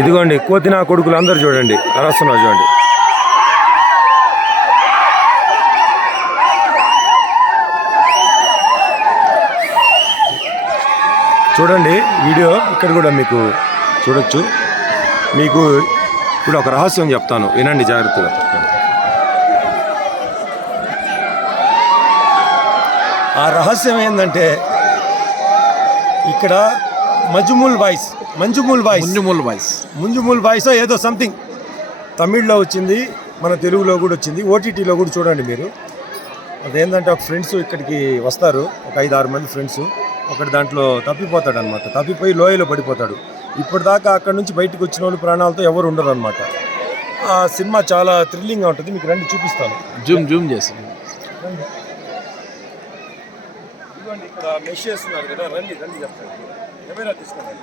ఇదిగోండి కోతినా కొడుకులు అందరు చూడండి అరస్తున్నారు చూడండి. చూడండి వీడియో ఇక్కడ కూడా మీకు చూడొచ్చు. మీకు ఇప్పుడు ఒక రహస్యం చెప్తాను, వినండి జాగ్రత్తగా. ఆ రహస్యం ఏంటంటే ఇక్కడ మంజుమూల్ వాయిస్ ఏదో సంథింగ్ తమిళ్లో వచ్చింది, మన తెలుగులో కూడా వచ్చింది, ఓటీటీలో కూడా చూడండి మీరు. అదేంటంటే ఒక ఫ్రెండ్స్ ఇక్కడికి వస్తారు, ఒక 5-6 మంది ఫ్రెండ్స్. ఒకటి దాంట్లో తప్పిపోతాడు అనమాట, తప్పిపోయి లోయలో పడిపోతాడు. ఇప్పటిదాకా అక్కడ నుంచి బయటకు వచ్చిన వాళ్ళు ప్రాణాలతో ఎవరు ఉండరు అనమాట. ఆ సినిమా చాలా థ్రిల్లింగ్గా ఉంటుంది, మీకు రండి చూపిస్తాను. జూమ్ చేసి ఇక్కడ మెష్ చేస్తున్నారు కదా, రండి చెప్తాను. కెమెరా తీసుకోండి.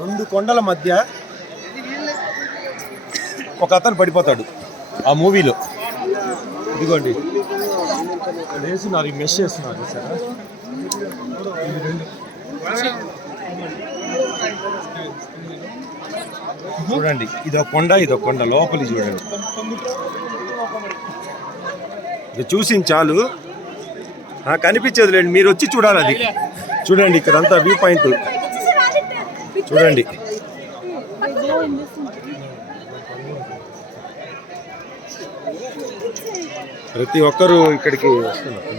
రెండు కొండల మధ్య ఒక అతను పడిపోతాడు ఆ మూవీలో. ఇదిగోండి వేస్తున్నారు, ఈ మెష్ చేస్తున్నారు సార్. చూడండి ఇదొక కొండ లోపలి చూడండి. ఇది చూసి చాలు కనిపించేది లేండి, మీరు వచ్చి చూడాలి. అది చూడండి ఇక్కడంతా వ్యూ పాయింట్ చూడండి. ప్రతి ఒక్కరూ ఇక్కడికి వస్తున్నారు.